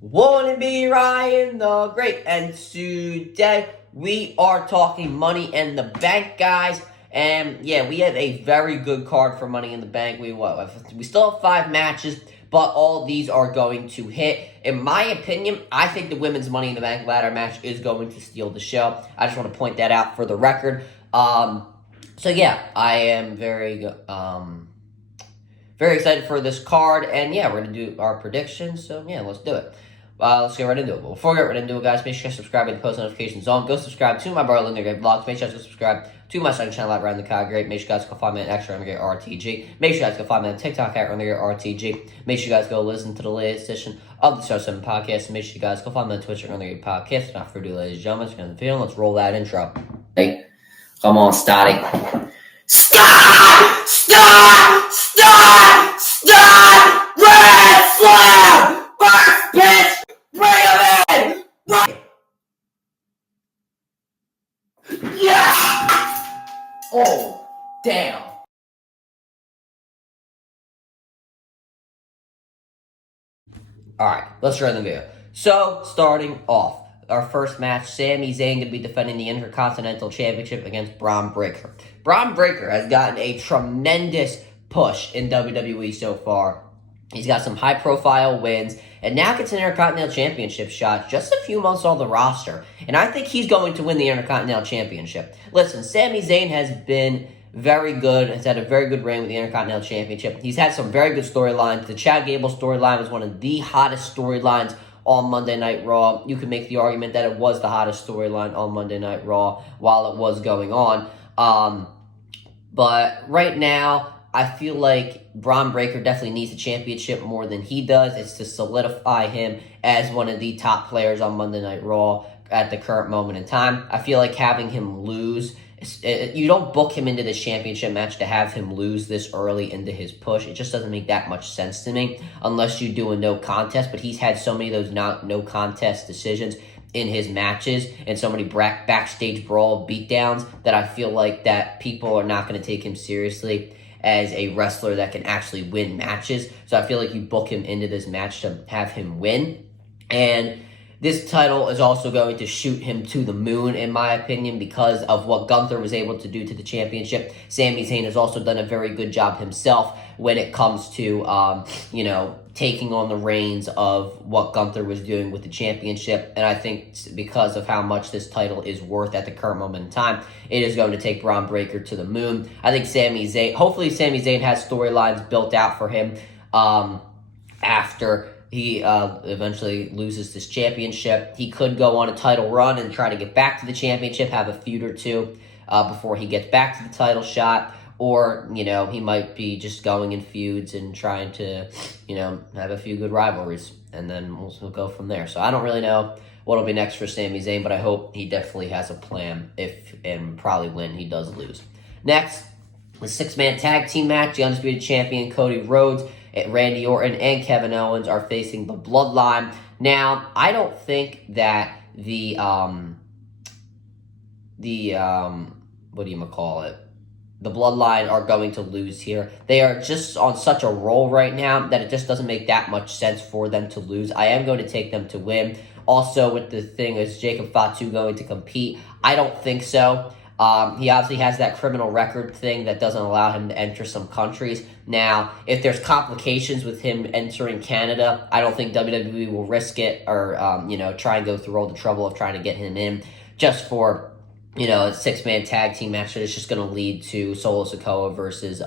Wouldn't be Ryan the Great. And today we are talking Money in the Bank, guys. And yeah, we have a very good card for Money in the Bank. We still have 5 matches, but all these are going to hit. In my opinion, I think the women's Money in the Bank ladder match is going to steal the show. I just want to point that out for the record. So yeah, I am very excited for this card, and yeah, we're going to do our predictions, so yeah, let's do it. Let's get right into it. But before we get right into it, guys, make sure you guys subscribe and post notifications on. Go subscribe to my brother Linda Great Vlogs. Make sure you guys go subscribe to my second channel at Ryan the Cog Great. Make sure you guys go find me on Extra Great RTG. Make sure you guys go find me on TikTok at Ryan the Great RTG. Make sure you guys go listen to the latest edition of the Star 7 podcast. Make sure you guys go find me on Twitch at Ryan the Great Podcast. Without further ado, ladies and gentlemen, let's get into the video. Let's roll that intro. Hey, come on, Stotty. Stop! Stop! Stop! Stop! Red Flare! First pitch! Bring him in! Yeah! Oh, damn. Alright, let's run the video. So, starting off, our first match, Sami Zayn to be defending the Intercontinental Championship against Bron Breakker. Bron Breakker has gotten a tremendous push in WWE so far. He's got some high-profile wins, and now gets an Intercontinental Championship shot just a few months on the roster. And I think he's going to win the Intercontinental Championship. Listen, Sami Zayn has been very good, has had a very good reign with the Intercontinental Championship. He's had some very good storylines. The Chad Gable storyline was one of the hottest storylines on Monday Night Raw. You could make the argument that it was the hottest storyline on Monday Night Raw while it was going on. But right now, I feel like Bron Breakker definitely needs a championship more than he does. It's to solidify him as one of the top players on Monday Night Raw at the current moment in time. I feel like having him lose, you don't book him into this championship match to have him lose this early into his push. It just doesn't make that much sense to me unless you do a no contest. But he's had so many of those no contest decisions in his matches and so many backstage brawl beatdowns that I feel like that people are not going to take him seriously as a wrestler that can actually win matches. So I feel like you book him into this match to have him win. And this title is also going to shoot him to the moon, in my opinion, because of what Gunther was able to do to the championship. Sami Zayn has also done a very good job himself when it comes to, taking on the reins of what Gunther was doing with the championship. And I think because of how much this title is worth at the current moment in time, it is going to take Bron Breakker to the moon. I think hopefully Sami Zayn has storylines built out for him after he eventually loses this championship. He could go on a title run and try to get back to the championship, have a feud or two before he gets back to the title shot. Or, he might be just going in feuds and trying to, have a few good rivalries. And then we'll go from there. So I don't really know what'll be next for Sami Zayn, but I hope he definitely has a plan and probably when he does lose. Next, the 6-man tag team match. The Undisputed Champion Cody Rhodes, Randy Orton, and Kevin Owens are facing the Bloodline. Now, I don't think that the Bloodline are going to lose here. They are just on such a roll right now that it just doesn't make that much sense for them to lose. I am going to take them to win. Also, with the thing, is Jacob Fatu going to compete? I don't think so. He obviously has that criminal record thing that doesn't allow him to enter some countries. Now, if there's complications with him entering Canada, I don't think WWE will risk it or, try and go through all the trouble of trying to get him in just for a 6-man tag team match that is just going to lead to Solo Sikoa versus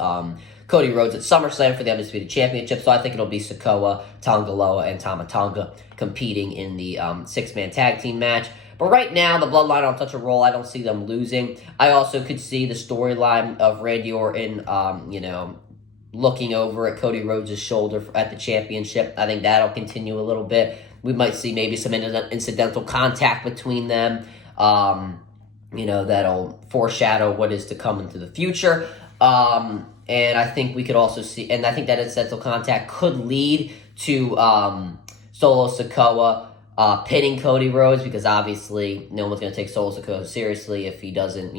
Cody Rhodes at SummerSlam for the Undisputed Championship. So I think it'll be Sikoa, Tonga Loa, and Tama Tonga competing in the 6-man tag team match. But right now, the Bloodline on such a roll, I don't see them losing. I also could see the storyline of Randy Orton, looking over at Cody Rhodes' shoulder at the championship. I think that'll continue a little bit. We might see maybe some incidental contact between them. That'll foreshadow what is to come into the future. And I think we could also see, and I think that incidental contact could lead to Solo Sikoa pinning Cody Rhodes, because obviously no one's going to take Solo Sikoa seriously if he doesn't,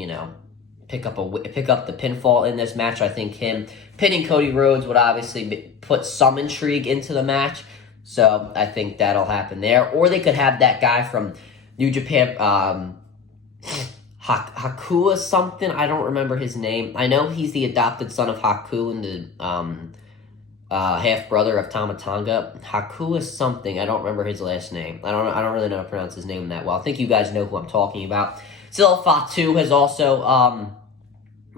pick up the pinfall in this match. I think him pinning Cody Rhodes would obviously put some intrigue into the match. So I think that'll happen there. Or they could have that guy from New Japan, Hakua something. I don't remember his name. I know he's the adopted son of Haku and the half brother of Tama Tonga. Hakua something. I don't remember his last name. I don't really know how to pronounce his name that well. I think you guys know who I'm talking about. Still, Fatu has also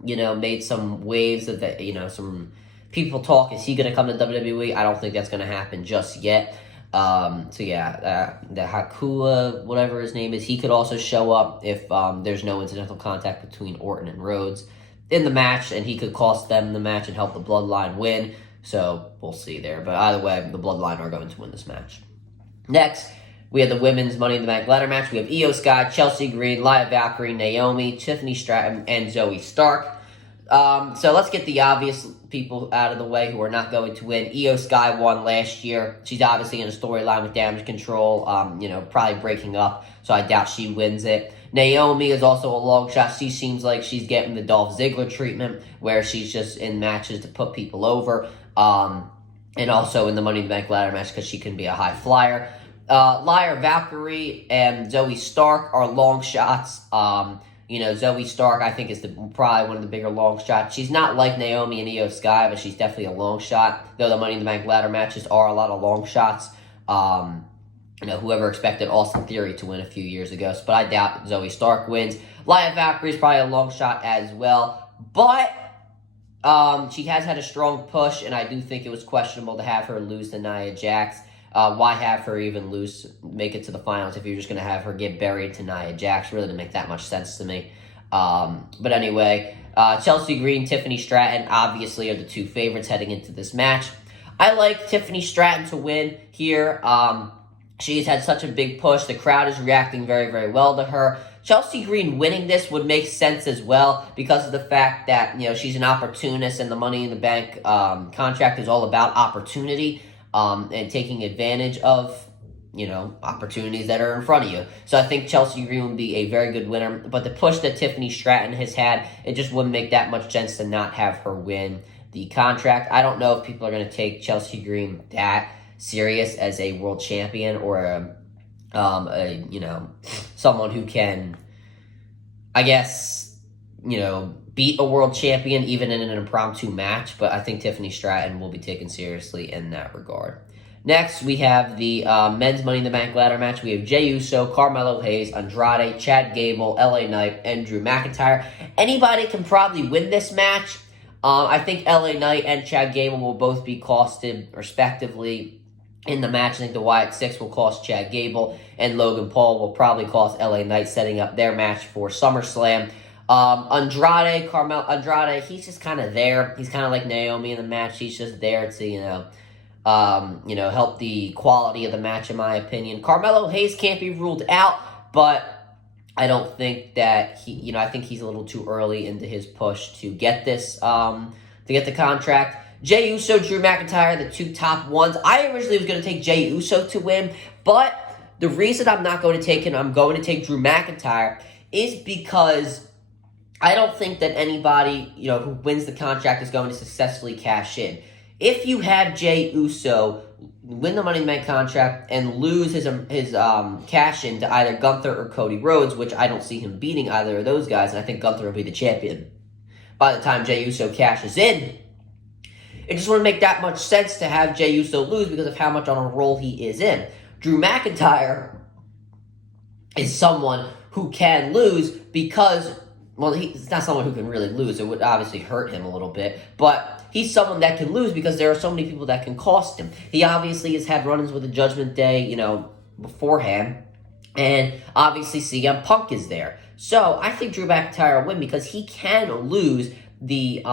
made some waves of that. Some people talk. Is he going to come to WWE? I don't think that's going to happen just yet. The Hakua, whatever his name is, he could also show up if there's no incidental contact between Orton and Rhodes in the match, and he could cost them the match and help the Bloodline win. So we'll see there. But either way, the Bloodline are going to win this match. Next, we have the women's Money in the Bank ladder match. We have Io Sky, Chelsea Green, Lia Valkyrie, Naomi, Tiffany Stratton, and Zoe Stark. So let's get the obvious people out of the way who are not going to win. Io Sky won last year. She's obviously in a storyline with Damage Control, probably breaking up, so I doubt she wins it. Naomi is also a long shot. She seems like she's getting the Dolph Ziggler treatment, where she's just in matches to put people over, and also in the Money in the Bank ladder match because she can be a high flyer. Lia Valkyrie and Zoe Stark are long shots. Zoe Stark, I think, is probably one of the bigger long shots. She's not like Naomi and Io Sky, but she's definitely a long shot. Though the Money in the Bank ladder matches are a lot of long shots. Whoever expected Austin Theory to win a few years ago. But I doubt Zoe Stark wins. Lia Valkyrie is probably a long shot as well. But she has had a strong push, and I do think it was questionable to have her lose to Nia Jax. Why have her even make it to the finals if you're just going to have her get buried to Nia Jax? Really didn't make that much sense to me. But anyway, Chelsea Green, Tiffany Stratton obviously are the two favorites heading into this match. I like Tiffany Stratton to win here. She's had such a big push. The crowd is reacting very, very well to her. Chelsea Green winning this would make sense as well because of the fact that, she's an opportunist and the Money in the Bank contract is all about opportunity. And taking advantage of, opportunities that are in front of you. So I think Chelsea Green would be a very good winner. But the push that Tiffany Stratton has had, it just wouldn't make that much sense to not have her win the contract. I don't know if people are going to take Chelsea Green that serious as a world champion or someone who can, I guess, beat a world champion even in an impromptu match, but I think Tiffany Stratton will be taken seriously in that regard. Next, we have the men's Money in the Bank ladder match. We have Jey Uso, Carmelo Hayes, Andrade, Chad Gable, LA Knight, and Drew McIntyre. Anybody can probably win this match. I think LA Knight and Chad Gable will both be costed respectively in the match. I think the Wyatt Six will cost Chad Gable, and Logan Paul will probably cost LA Knight, setting up their match for SummerSlam. Andrade, he's just kind of there. He's kind of like Naomi in the match. He's just there to, help the quality of the match, in my opinion. Carmelo Hayes can't be ruled out, but I don't think that I think he's a little too early into his push to get this, to get the contract. Jey Uso, Drew McIntyre, the two top ones. I originally was going to take Jey Uso to win, but the reason I'm not going to take him, I'm going to take Drew McIntyre, is because I don't think that anybody, who wins the contract is going to successfully cash in. If you have Jey Uso win the Money in the Bank contract and lose his cash in to either Gunther or Cody Rhodes, which I don't see him beating either of those guys, and I think Gunther will be the champion by the time Jey Uso cashes in, it just wouldn't make that much sense to have Jey Uso lose because of how much on a roll he is in. Drew McIntyre is someone who can lose because, well, he's not someone who can really lose. It would obviously hurt him a little bit, but he's someone that can lose because there are so many people that can cost him. He obviously has had run-ins with the Judgment Day, beforehand, and obviously CM Punk is there. So I think Drew McIntyre will win because he can lose the,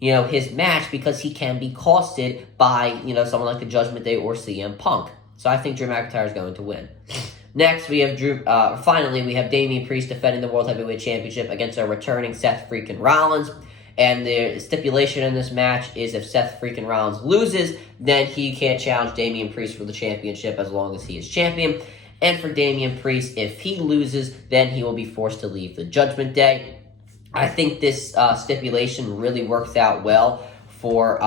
his match because he can be costed by, someone like the Judgment Day or CM Punk. So I think Drew McIntyre is going to win. Next, we have finally, we have Damian Priest defending the World Heavyweight Championship against our returning Seth freaking Rollins. And the stipulation in this match is if Seth freaking Rollins loses, then he can't challenge Damian Priest for the championship as long as he is champion. And for Damian Priest, if he loses, then he will be forced to leave the Judgment Day. I think this stipulation really works out well for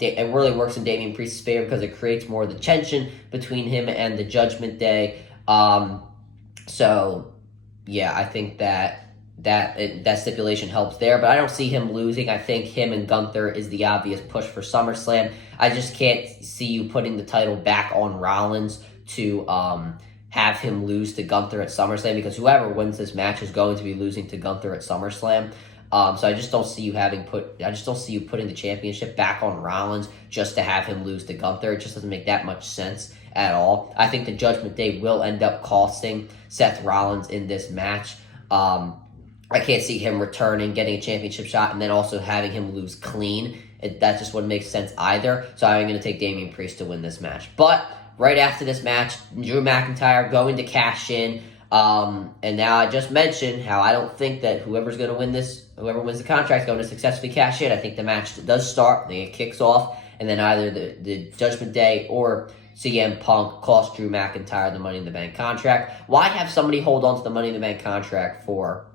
it really works in Damian Priest's favor because it creates more of the tension between him and the Judgment Day. So yeah, I think that stipulation helps there, but I don't see him losing. I think him and Gunther is the obvious push for SummerSlam. I just can't see you putting the title back on Rollins to have him lose to Gunther at SummerSlam, because whoever wins this match is going to be losing to Gunther at SummerSlam. So I just don't see you putting the championship back on Rollins just to have him lose to Gunther. It just doesn't make that much sense at all. I think the Judgment Day will end up costing Seth Rollins in this match. I can't see him returning, getting a championship shot, and then also having him lose clean. That just wouldn't make sense either. So I'm going to take Damian Priest to win this match. But right after this match, Drew McIntyre going to cash in. And now I just mentioned how I don't think that whoever wins the contract is going to successfully cash in. I think the match does start, then it kicks off, and then either the Judgment Day or CM Punk cost Drew McIntyre the Money in the Bank contract. Why have somebody hold on to the Money in the Bank contract for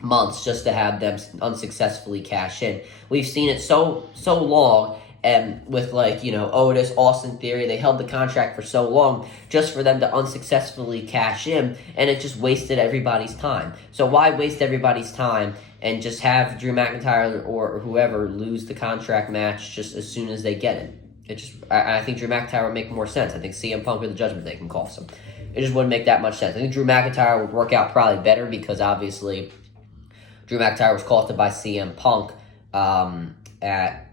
months just to have them unsuccessfully cash in? We've seen it so long, and with Otis, Austin Theory, they held the contract for so long just for them to unsuccessfully cash in, and it just wasted everybody's time. So why waste everybody's time and just have Drew McIntyre or whoever lose the contract match just as soon as they get it? I think Drew McIntyre would make more sense. I think CM Punk with the Judgment Day can cost him. It just wouldn't make that much sense. I think Drew McIntyre would work out probably better because obviously Drew McIntyre was costed by CM Punk at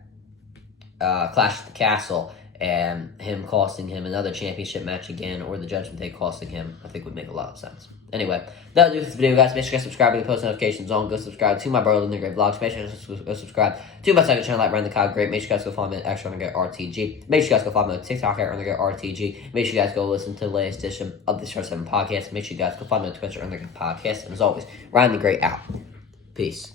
Clash at the Castle, and him costing him another championship match again, or the Judgment Day costing him, I think would make a lot of sense. Anyway, that'll do for this video, guys. Make sure you guys subscribe to the post notifications on. Go subscribe to my brother in the Great Vlogs. Make sure you guys go subscribe to my second channel at Run the Cog Great. Make sure you guys go follow me at Extra on the RTG. Make sure you guys go follow me on TikTok at Run the RTG. Make sure you guys go listen to the latest edition of the Show 7 podcast. Make sure you guys go follow me on Twitter at Run the Podcast. And as always, Ryan the Great out. Peace.